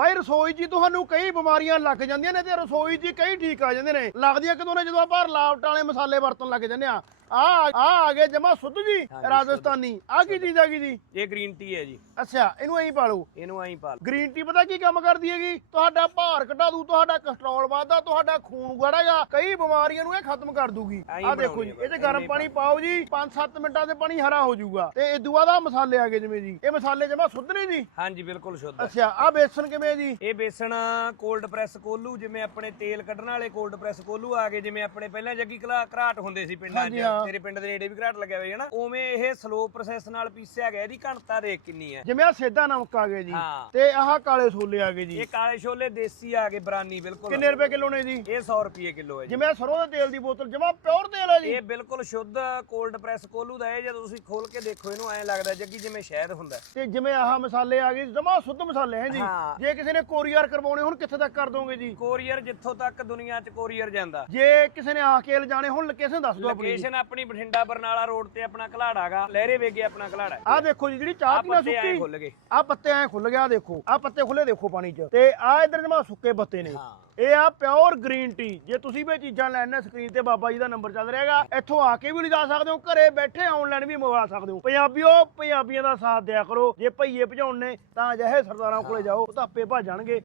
ਬਾਈ ਰਸੋਈ 'ਚ ਤੁਹਾਨੂੰ ਕਈ ਬਿਮਾਰੀਆਂ ਲੱਗ ਜਾਂਦੀਆਂ ਨੇ ਤੇ ਰਸੋਈ 'ਚ ਕਈ ਠੀਕ ਆ ਜਾਂਦੇ ਨੇ। ਲੱਗਦੀਆਂ ਕਿਦੋਂ ਨੇ ਜਦੋਂ ਆਪਾਂ ਲਾਵਟ ਵਾਲੇ ਮਸਾਲੇ ਵਰਤਣ ਲੱਗ ਜਾਂਦੇ ਆ। ਆ ਆ ਆ ਗਏ ਜਮਾ ਸੁੱਧ ਜੀ ਰਾਜਸਥਾਨੀ। ਆ ਕੀ ਚੀਜ਼ ਆ ਗਈ ਜੀ? ਇਹ ਗ੍ਰੀਨ ਟੀ ਹੈ ਜੀ। ਅੱਛਾ ਇਹਨੂੰ ਐਂ ਪਾਲੋ। ਇਹਨੂੰ ਐਂ ਪਾ ਲਓ। ਗ੍ਰੀਨ ਟੀ ਪਤਾ ਕੀ ਕੰਮ ਕਰਦੀ ਹੈਗੀ? ਤੁਹਾਡਾ ਭਾਰ ਘਟਾ ਦੂ ਤੁਹਾਡਾ ਕੋਲੇਸਟ੍ਰੋਲ ਵਧਦਾ ਤੁਹਾਡਾ ਖੂਨ ਗੜੇਗਾ ਕਈ ਬਿਮਾਰੀਆਂ ਨੂੰ ਇਹ ਖਤਮ ਕਰ ਦੂਗੀ। ਐਂ ਆ ਦੇਖੋ ਬਣਾਉਣੀ ਜੀ ਆ ਇਹ ਚ ਬਸ, ਗਰਮ ਪਾਣੀ ਪਾਓ ਜੀ 5-7 ਮਿੰਟਾਂ ਦੇ ਪਾਣੀ ਹਰਾ ਹੋ ਜਾਊਗਾ। ਤੇ ਇਦੋਂ ਬਾਅਦ ਆ ਮਸਾਲੇ ਆ ਗਏ ਜਿਵੇਂ ਜੀ। ਇਹ ਮਸਾਲੇ ਜਮਾ ਸੁੱਧ ਨੇ ਜੀ? ਹਾਂਜੀ ਬਿਲਕੁਲ ਸ਼ੁੱਧ ਹੈ। ਅੱਛਾ ਆ ਬੇਸਨ ਕਿਵੇਂ ਜੀ? ਇਹ ਬੇਸਣ ਕੋਲਡ ਪ੍ਰੈਸ ਕੋਲੂ ਜਿਵੇਂ ਆਪਣੇ ਤੇਲ ਕੱਢਣ ਵਾਲੇ ਕੋਲਡ ਪ੍ਰੈਸ ਕੋਲੂ ਆ ਗਏ ਜਿਵੇਂ ਆਪਣੇ ਪਹਿਲਾਂ ਜੱਗੀ ਘਲਾ- ਘਰਾਟ ਹੁੰਦੇ ਸੀ ਪਿੰਡਾਂ ਹਾਂਜੀ, 'ਚ। ਹਾਂ। ਤੇਰੇ ਪਿੰਡ ਦੇ ਨੇੜੇ ਵੀ ਘਰਾਟ ਲੱਗਿਆ ਹੋਇਆ ਹੈ ਨਾ ਉਵੇਂ ਇਹ ਸਲੋ ਪ੍ਰੋਸੈਸ ਨਾਲ ਪੀਸਿਆ ਗਿਆ ਇਹਦੀ ਘਣਤਾ ਦੇਖ ਕਿੰਨੀ ਹੈ। ਜਿਵੇਂ ਆ ਸੇਦਾ ਨਮਕ ਆ ਗਏ ਜੀ ਹਾਂ। ਤੇ ਆਹ ਕਾਲੇ ਛੋਲੇ ਆ ਗਏ ਜੀ। ਇਹ ਕਾਲੇ ਛੋਲੇ ਦੇਸੀ ਆ ਗਏ ਬਰਾਨੀ ਬਿਲਕੁਲ। ਕਿੰਨੇ ਰੁਪਏ ਕਿਲੋ ਨੇ ਜੀ? ਇਹ 100 ਰੁਪਏ ਕਿਲੋ ਹੈ ਜੀ। ਜਿਵੇਂ ਆਹ ਸਰੋਂ ਦੇ ਤੇਲ ਦੀ ਬੋਤਲ ਜਮਾ ਪਿਓਰ ਤੇਲ ਹੈ ਜੀ। ਇਹ ਬਿਲਕੁਲ ਸ਼ੁੱਧ ਕੋਲਡ ਪ੍ਰੈਸ ਕੋਲੂ ਦਾ ਹੈ ਜਦੋਂ ਤੁਸੀਂ ਖੋਲ ਕੇ ਦੇਖੋ ਇਹਨੂੰ ਐਂ ਲੱਗਦਾ ਜੱਗੀ ਜਿਵੇਂ ਸ਼ਹਿਦ ਹੁੰਦਾ। ਹੈ। ਤੇ ਜਿਵੇਂ ਆਹ ਮਸਾਲੇ ਆ ਗਏ ਜਮਾ ਸ਼ੁੱਧ ਮਸਾਲੇ ਹੈ ਜੀ। ਹਾਂ। ਜੇ ਕਿਸੇ ਨੇ ਕੋਰੀਅਰ ਕਰਵਾਉਣੇ ਹੁਣ ਕਿੱਥੇ ਤੱਕ ਕਰ ਦੋਗੇ ਜੀ? ਕੋਰੀਅਰ ਜਿੱਥੋਂ ਤੱਕ ਦੁਨੀਆ 'ਚ ਕੋਰੀਅਰ ਜਾਂਦਾ। ਜੇ ਕਿਸੇ ਨੇ ਆ ਕੇ ਲਿਜਾਣੇ ਹੁਣ ਲੋਕੇਸ਼ਨ ਦੱਸ ਦਿਓ ਆਪਣੀ ਜੀ। ਲੋਕੇਸ਼ਨ ਆਪਣੀ ਬਠਿੰਡਾ ਬਰਨਾਲਾ ਰੋਡ ਤੇ ਆਪਣਾ ਘਲਾੜਾ ਗਾ ਲਹਿਰੇ ਵੇਗੇ ਆਪਣਾ ਘਲਾੜਾ ਹੈ। ਆਹ ਦੇਖੋ ਜੀ ਜਿਹੜੀ ਚਾਹ ਆਹ ਪੀਣਾ ਪੱਤੇ ਐਂ ਸੁੱਕੀ ਖੁੱਲ ਗਏ। ਆਹ ਪੱਤੇ ਐ ਖੁੱਲ ਗਿਆ ਦੇਖੋ ਆਹ ਪੱਤੇ ਖੁੱਲੇ ਦੇਖੋ ਪਾਣੀ 'ਚ। ਤੇ ਆਹ ਇਧਰ ਜਮਾ ਸੁੱਕੇ ਪੱਤੇ ਨੇ। ਹਾਂ। ਇਹ ਆ ਪਿਓਰ ਗ੍ਰੀਨ ਟੀ। ਜੇ ਤੁਸੀਂ ਵੀ ਇਹ ਚੀਜ਼ਾਂ ਲੈਣਾ ਸਕਰੀਨ ਤੇ ਬਾਬਾ ਜੀ ਦਾ ਨੰਬਰ ਚੱਲ ਰਿਹਾਗਾ ਇੱਥੋਂ ਆ ਕੇ ਵੀ ਲਿਜਾ ਸਕਦੇ ਹੋ ਘਰੇ ਬੈਠੇ ਆਨਲਾਈਨ ਵੀ ਮੰਗਵਾ ਸਕਦੇ ਹੋ। ਪੰਜਾਬੀਓ ਪੰਜਾਬੀਆਂ ਦਾ ਸਾਥ ਦਿਆ ਕਰੋ। ਜੇ ਭਈਏ ਭਜਾਉਣ ਨੇ ਤਾਂ ਅਜਿਹੇ ਸਰਦਾਰਾਂ ਕੋਲੇ ਜਾਓ ਉਹ ਤਾਂ ਆਪੇ ਭੱਜ ਜਾਣਗੇ।